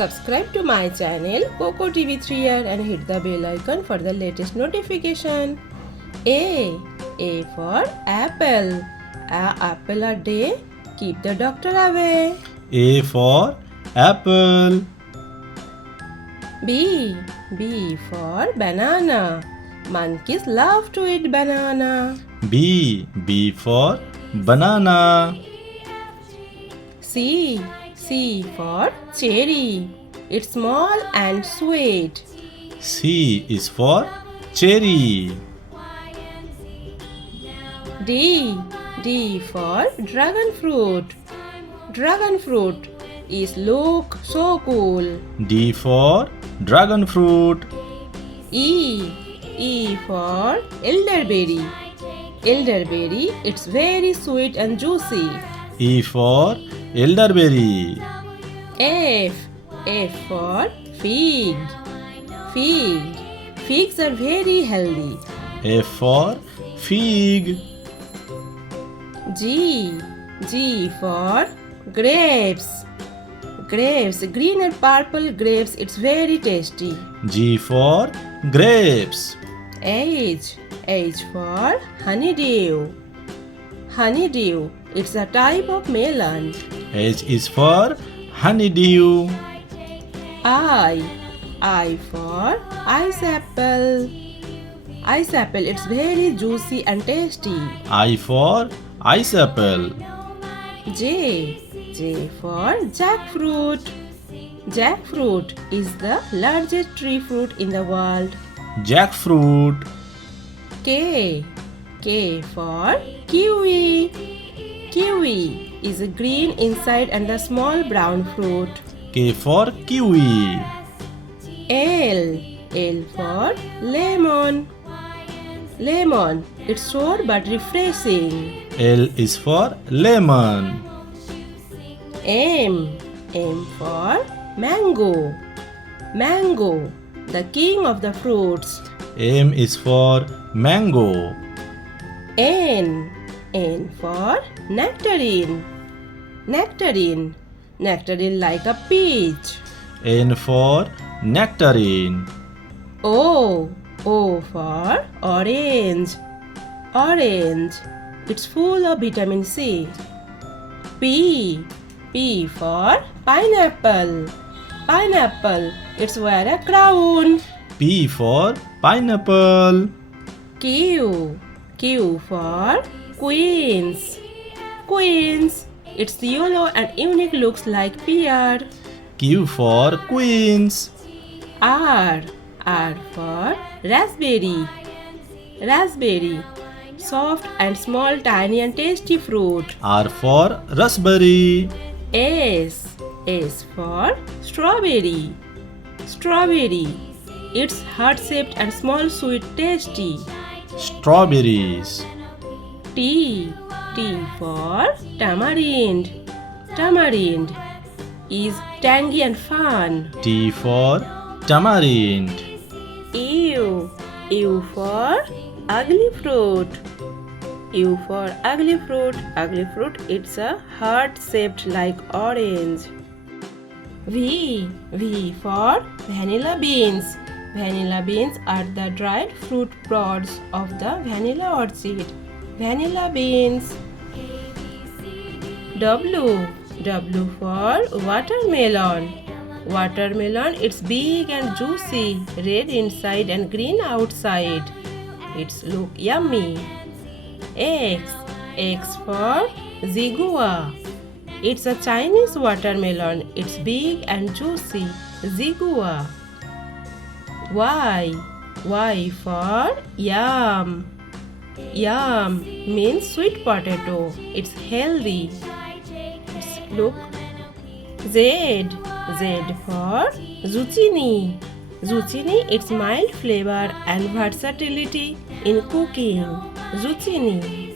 Subscribe to my channel Coco TV 3R and hit the bell icon for the latest notification. A for apple. A apple a day keep the doctor away. A for apple. B for banana. Monkeys love to eat banana. B for banana. C for cherry. It's small and sweet. C is for cherry. D for dragon fruit. Dragon fruit is look so cool. D for dragon fruit. E for elderberry. Elderberry, it's very sweet and juicy. E for elderberry. F for fig. Figs are very healthy. F for fig. G for grapes. Green and purple grapes, it's very tasty. G for grapes. H for honeydew. Honeydew, it's a type of melon. H is for honeydew. I for ice apple. Ice apple, it's very juicy and tasty. I for ice apple. J for jackfruit. Jackfruit is the largest tree fruit in the world. Jackfruit. K for kiwi. Kiwi is green inside and the small brown fruit. K for kiwi. L for lemon. Lemon, it's sour but refreshing. L is for lemon. M for mango. Mango, the king of the fruits. M is for mango. N for nectarine. Nectarine like a peach. N for nectarine. O for orange. Orange, it's full of vitamin C. P for pineapple. Pineapple, it's wear a crown. P for pineapple. Q for queens. Queens, it's yellow and unique, looks like pear. Q for queens. R for raspberry. Raspberry, soft and small, tiny and tasty fruit. R for raspberry. S for strawberry. Strawberry, it's heart-shaped and small, sweet, tasty. Strawberries. T for tamarind. Tamarind is tangy and fun. T for tamarind. U for ugly fruit. U for ugly fruit. Ugly fruit, it's a heart shaped like orange. V for vanilla beans. Vanilla beans are the dried fruit pods of the vanilla orchid. Vanilla beans. W for watermelon. Watermelon, it's big and juicy, red inside and green outside. It's look yummy. X for zigua. It's a Chinese watermelon. It's big and juicy. Zigua. Y for yam. Yam means sweet potato. It's healthy. Look. Z for zucchini. Zucchini, it's mild flavor and versatility in cooking. Zucchini.